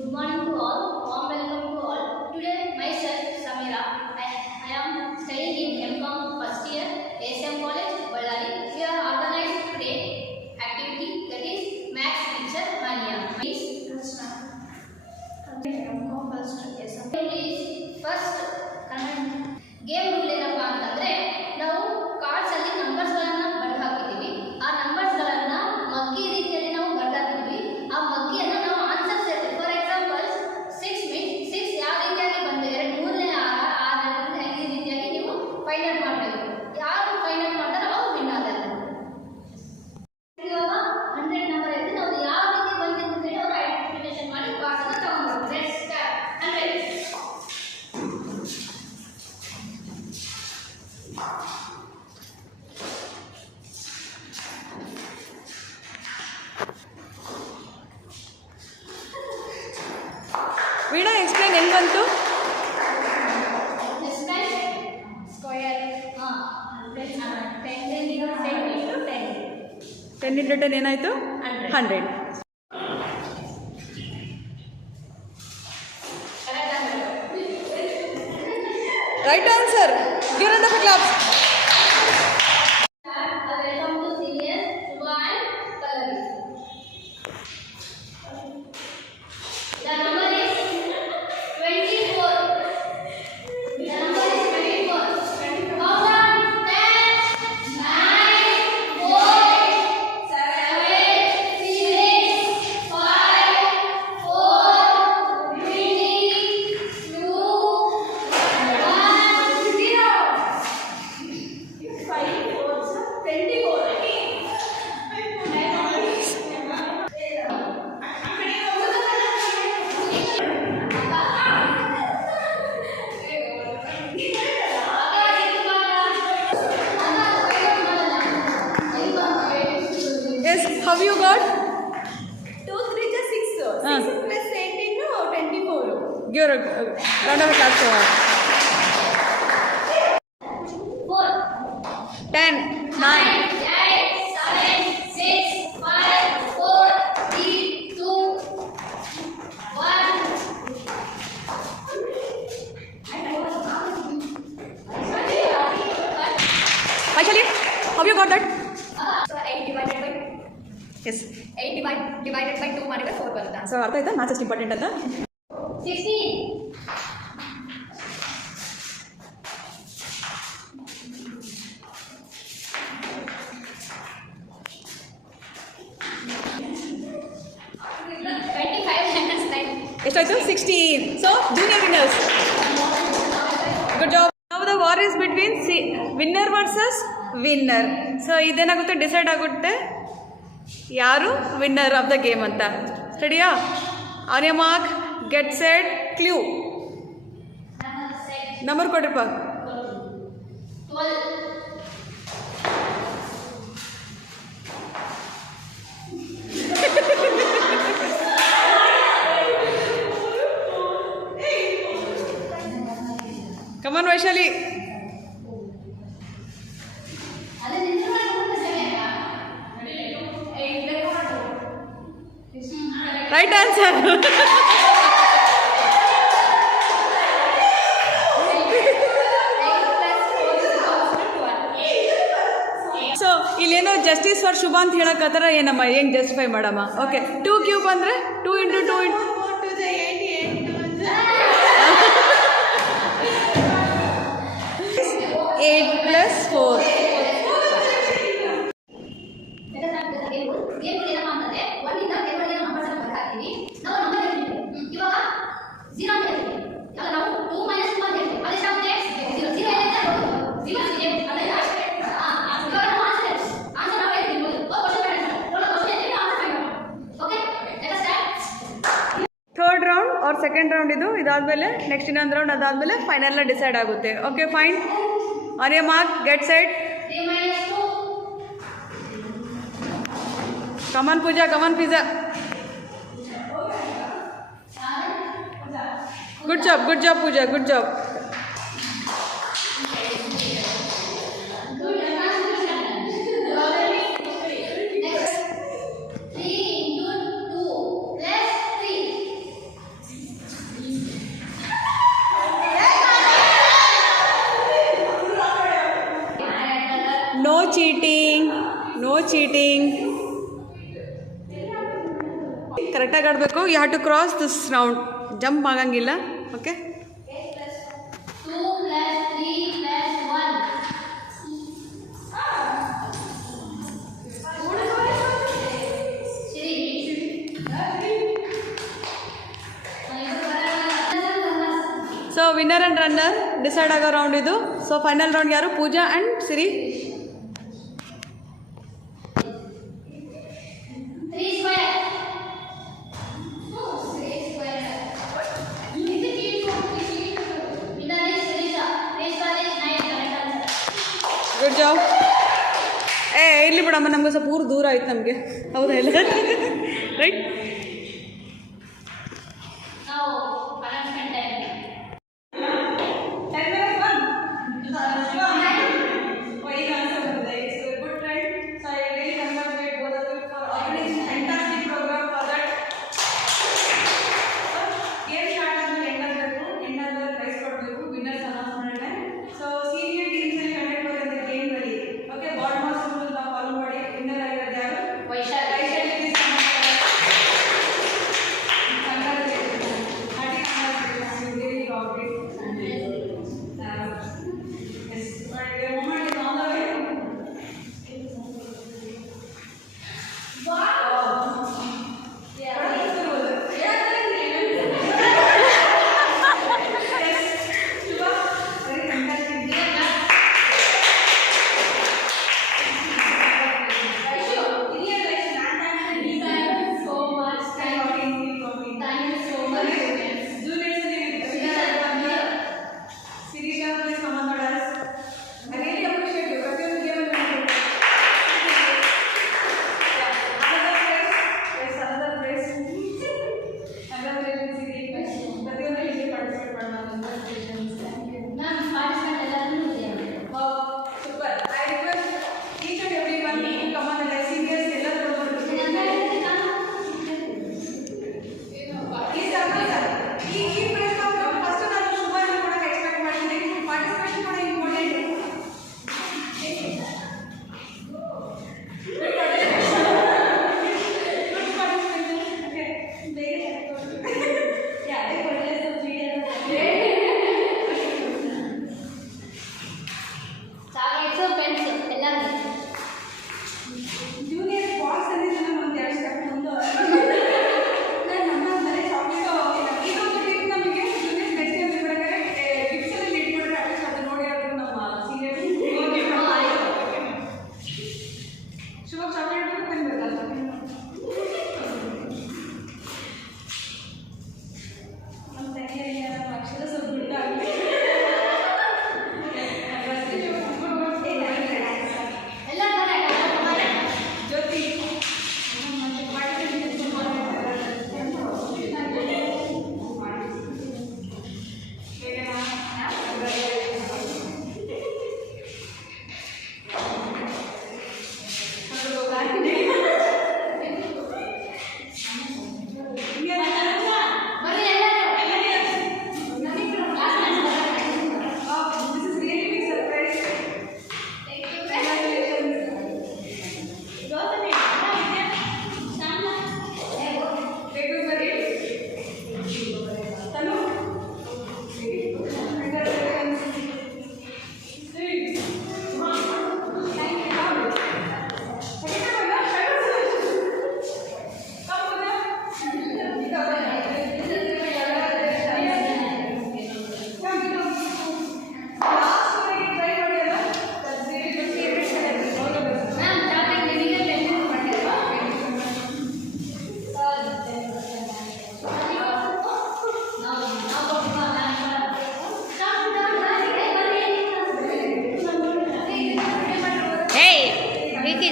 Good morning to all. Warm welcome to all. Today, myself, Samira. I am studying in M.Com first year, ASM College, Ballari. We are organized today activity that is Maths Picture Mania. Please, M.Com first ASM. First game rule ಏನಪ್ಪಾ ಅಂತಂದ್ರೆ ನಾವು ಕಾರ್ಡ್ಸ್ ಅಲ್ಲಿ ನಂಬರ್ಸ್ ಗಳನ್ನ ಬರೆದು ಹಾಕಿದೀವಿ. ಆ ನಂಬರ್ಸ್ ಗಳನ್ನ ಮಗ್ಗಿ ರೀತಿಯಲ್ಲಿ ನಾವು ಬರೆದು ಹಾಕಿದೀವಿ. ಆ ಮಗ್ಗಿಯನ್ನ ನಾವು ಆನ್ಸರ್ ಸೇರ್ತೀವಿ. ಫಾರ್ ಎಕ್ಸಾಂಪಲ್ 6 ಮೀನ್ಸ್ 6 ಯಾವ ರೀತಿಯಾಗಿ ಬಂದಿದೆ 3ನೇ ಆರನೇ ಈ ರೀತಿಯಾಗಿ ನೀವು ಫೈಂಡ್ ಔಟ್ ಮಾಡಬೇಕು. ಯಾರು ಫೈಂಡ್ ಔಟ್ ಮಾಡ್ತಾರೋ ಅವರು ವಿನ್ ಆದ್ದಾರೆ. ಇವಾಗ 100 ನಂಬರ್ ಇದೆ. ನಾವು ಯಾವ ರೀತಿ ಬಂದಿದೆ ಅಂತ ಹೇಳಿ ಅವರು ಐಡೆಂಟಿಫಿಕೇಶನ್ ಮಾಡಿ ಬಾಕ್ಸ್ ಅನ್ನು ತಗೊಂಡ್ಬರ್ತಾರೆ. Let's start 100. Veena, explain ಹೆಂಗ್ ಬಂತು? ಸ್ಕ್ವೇರ್ 10 into 10 ಏನಾಯ್ತು? 100. Right answer. Give another clap. Welcome to senior Shubha and Pallavi. The number is 24. The number is 24. Count down 10, 9, 8, 7, 6, 5, 4, 3, 2, 1, 0. 5, 4, 24. Yes, how you got? 2, 3 is 6. 6 plus 18 no 24. Give a round of applause for her. 4, 10, 9. 8, 7, 6, 5, 4, 3, 2, 1. Vaishali, how you got that? So 8 divided by Yes. 8 divided by 2 ಮಾಡಿದ್ರೆ 4 ಬರುತ್ತೆ. So ಅರ್ಥ ಆಯ್ತಾ ಮ್ಯಾಥ್ಸ್ ಎಷ್ಟು ಇಂಪಾರ್ಟೆಂಟ್ ಅಂತ? 16. ಎಷ್ಟಾಯ್ತು? 16. So junior winners. Good job. Now the war is between winner versus winner. So ಇದೇನಾಗುತ್ತೆ decide ಆಗುತ್ತೆ ಯಾರು ವಿನ್ನರ್ ಆಫ್ ದ ಗೇಮ್ ಅಂತ. ರೆಡಿಯಾ? On your mark, get set, clue. Number ಕೊಡ್ರಿಪ್ಪ. 12. Come on Vaishali. Right answer. So ಇಲ್ಲೇನೋ justice for Shubha ಅಂತ ಹೇಳಕತ್ತಾರ ಏನಮ್ಮ ಹೆಂಗ್ ಜಸ್ಟಿಫೈ ಮಾಡಮ್ಮ? ಓಕೆ 2 ಕ್ಯೂಬ್ ಅಂದ್ರೆ 2 into 2 into 4 to the 8 8 plus 4. Third round or second round ಇದಾದ್ಮೇಲೆ ನೆಕ್ಸ್ಟ್ ಇನ್ನೊಂದು ರೌಂಡ್ ಅದಾದ್ಮೇಲೆ ಫೈನಲ್ ಡಿಸೈಡ್ ಆಗುತ್ತೆ. Okay fine. On your mark, get set. Come on Pooja, come on pizza. Good job Pooja, good job. 3 into 2 plus 3. Cheating. ಕರೆಕ್ಟಾಗಿ ಆಡಬೇಕು. You have to cross this round. Jump ಆಗಂಗಿಲ್ಲ. Okay. 2 plus 3 plus 1. So winner and runner decide ಆಗೋ round ಇದು. So final round ಯಾರು? Pooja and Siri. 3 square. No, 3 square. Winner is Srisha. 3 square is 9. Correct answer. Good job. ಇಲ್ಲಿ ಬಿಡಮ್ಮ, ನಮ್ಗೆ ಸ್ವಲ್ಪ ಊರು ದೂರ ಆಯ್ತು ನಮಗೆ. ಹೌದಾ ಇಲ್ಲ? ರೈಟ್. Now, punishment time.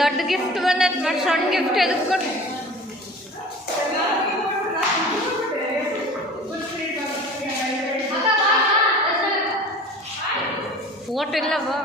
ದೊಡ್ಡ ಗಿಫ್ಟ್ ಬಂದೈತೆ ಮತ್ತು ಸಣ್ಣ ಗಿಫ್ಟ್ ಎದಕ್ಕೆ ಕೊಟ್ಟು ಓಟ್ ಇಲ್ಲ ಬಾ